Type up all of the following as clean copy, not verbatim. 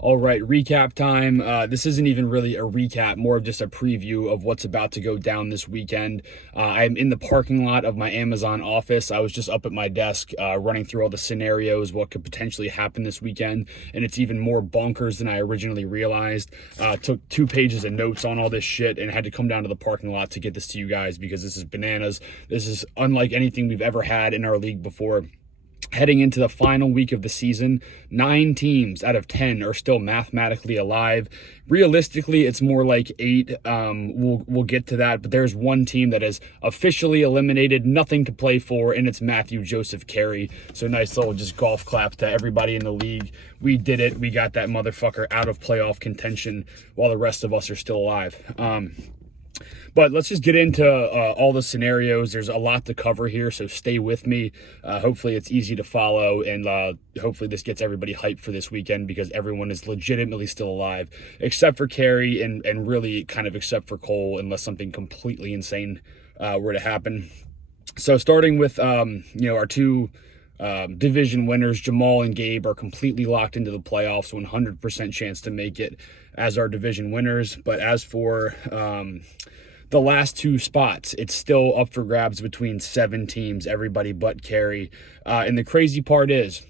All right, recap time. This isn't even really a recap, more of just a preview of what's about to go down this weekend. I'm in the parking lot of my Amazon office. I was just up at my desk running through all the scenarios, what could potentially happen this weekend, and it's even more bonkers than I originally realized. Took 2 pages of notes on all this shit and had to come down to the parking lot to get this to you guys because this is bananas. This is unlike anything we've ever had in our league before. Heading into the final week of the season, 9 teams out of 10 are still mathematically alive. Realistically, it's more like 8. We'll get to that, but there's one team that is officially eliminated, nothing to play for, and it's Matthew Joseph Carey. So nice little just golf clap to everybody in the league. We did it. We got that motherfucker out of playoff contention while the rest of us are still alive. But let's just get into all the scenarios. There's a lot to cover here, so stay with me. Hopefully it's easy to follow, and hopefully this gets everybody hyped for this weekend because everyone is legitimately still alive, except for Carey and really kind of except for Cole, unless something completely insane were to happen. So starting with our 2 division winners, Jamal and Gabe, are completely locked into the playoffs, 100% chance to make it as our division winners. But as for the last 2 spots, it's still up for grabs between 7 teams, everybody but Carey. And the crazy part is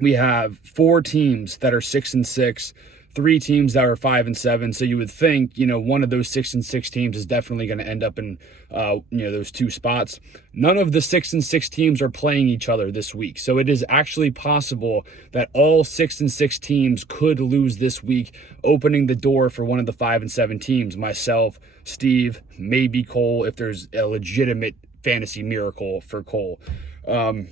we have 4 teams that are 6-6, 3 teams that are 5-7. So you would think, one of those 6-6 teams is definitely going to end up in, those 2 spots. None of the 6-6 teams are playing each other this week. So it is actually possible that all 6-6 teams could lose this week, opening the door for one of the 5-7 teams. Myself, Steve, maybe Cole, if there's a legitimate fantasy miracle for Cole. I'm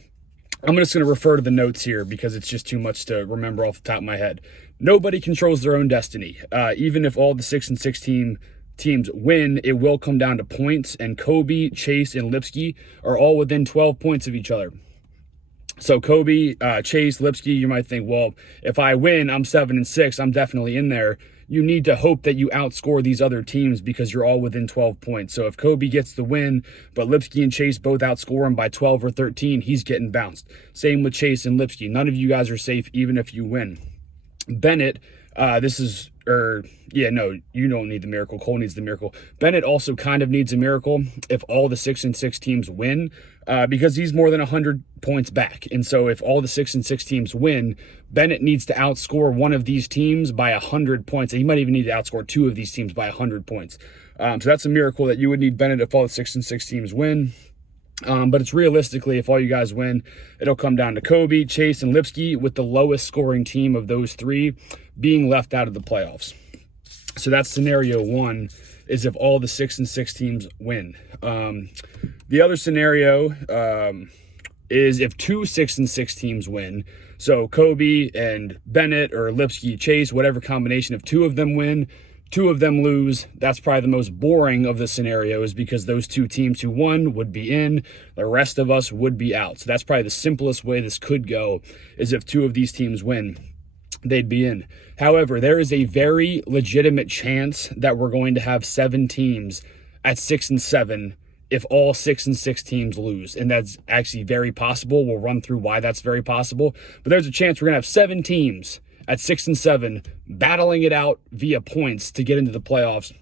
just going to refer to the notes here because it's just too much to remember off the top of my head. Nobody controls their own destiny. Even if all the 6-6 teams win, it will come down to points, and Kobe, Chase, and Lipsky are all within 12 points of each other. So Kobe, Chase, Lipsky, you might think, well, if I win, I'm 7-6, I'm definitely in there. You need to hope that you outscore these other teams because you're all within 12 points. So if Kobe gets the win, but Lipsky and Chase both outscore him by 12 or 13, he's getting bounced. Same with Chase and Lipsky. None of you guys are safe even if you win. Bennett, you don't need the miracle. Cole needs the miracle. Bennett also kind of needs a miracle if all the 6-6 teams win, because he's more than 100 points back. And so if all the 6-6 teams win, Bennett needs to outscore one of these teams by 100 points. And he might even need to outscore 2 of these teams by 100 points. So that's a miracle that you would need Bennett if all the 6-6 teams win. But it's realistically, if all you guys win, it'll come down to Kobe, Chase, and Lipsky, with the lowest scoring team of those 3 being left out of the playoffs. So that's scenario 1, is if all the 6-6 teams win. The other scenario is if 2 6-6 teams win. So Kobe and Bennett or Lipsky, Chase, whatever combination, if 2 of them win, 2 of them lose. That's probably the most boring of the scenarios because those 2 teams who won would be in, the rest of us would be out. So that's probably the simplest way this could go, is if 2 of these teams win, they'd be in. However, there is a very legitimate chance that we're going to have 7 teams at 6-7 if all 6-6 teams lose. And that's actually very possible. We'll run through why that's very possible. But there's a chance we're going to have 7 teams at 6-7, battling it out via points to get into the playoffs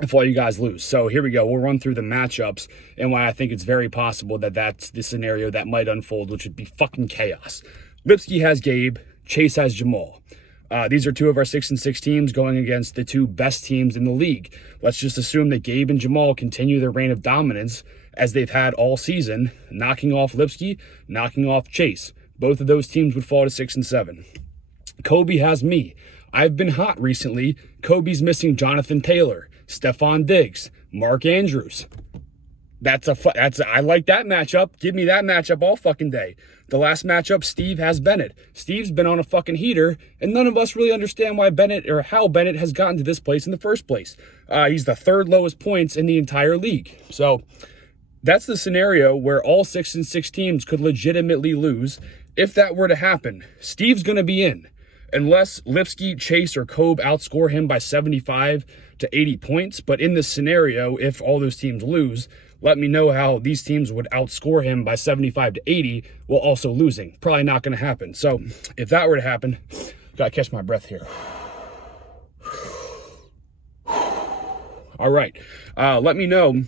if all you guys lose. So here we go. We'll run through the matchups and why I think it's very possible that that's the scenario that might unfold, which would be fucking chaos. Lipsky has Gabe. Chase has Jamal. These are 2 of our 6-6 teams going against the 2 best teams in the league. Let's just assume that Gabe and Jamal continue their reign of dominance as they've had all season, knocking off Lipsky, knocking off Chase. Both of those teams would fall to 6-7. Kobe has me. I've been hot recently. Kobe's missing Jonathan Taylor, Stephon Diggs, Mark Andrews. I like that matchup. Give me that matchup all fucking day. The last matchup, Steve has Bennett. Steve's been on a fucking heater, and none of us really understand why Bennett or how Bennett has gotten to this place in the first place. He's the 3rd lowest points in the entire league. So that's the scenario where all 6-6 teams could legitimately lose. If that were to happen, Steve's going to be in. Unless Lipsky, Chase, or Kobe outscore him by 75 to 80 points. But in this scenario, if all those teams lose, let me know how these teams would outscore him by 75 to 80 while also losing. Probably not going to happen. So if that were to happen, Gotta catch my breath here. All right. Let me know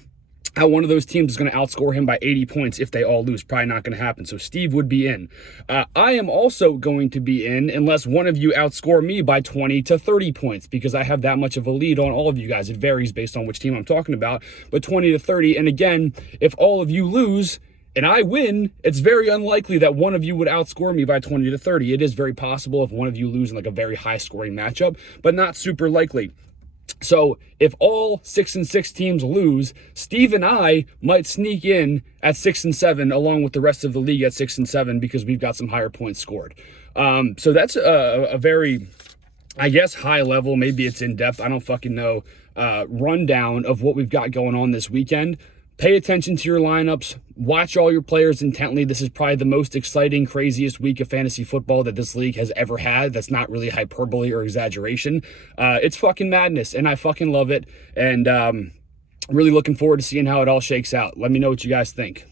how one of those teams is going to outscore him by 80 points if they all lose. Probably not going to happen. So Steve would be in. I am also going to be in unless one of you outscore me by 20 to 30 points because I have that much of a lead on all of you guys. It varies based on which team I'm talking about, but 20 to 30. And again, if all of you lose and I win, it's very unlikely that one of you would outscore me by 20 to 30. It is very possible if one of you lose in like a very high scoring matchup, but not super likely. So if all 6-6 teams lose, Steve and I might sneak in at 6-7 along with the rest of the league at 6-7 because we've got some higher points scored. So that's a very, I guess, high level, maybe it's in depth, I don't fucking know, rundown of what we've got going on this weekend. Pay attention to your lineups. Watch all your players intently. This is probably the most exciting, craziest week of fantasy football that this league has ever had. That's not really hyperbole or exaggeration. It's fucking madness, and I fucking love it. And really looking forward to seeing how it all shakes out. Let me know what you guys think.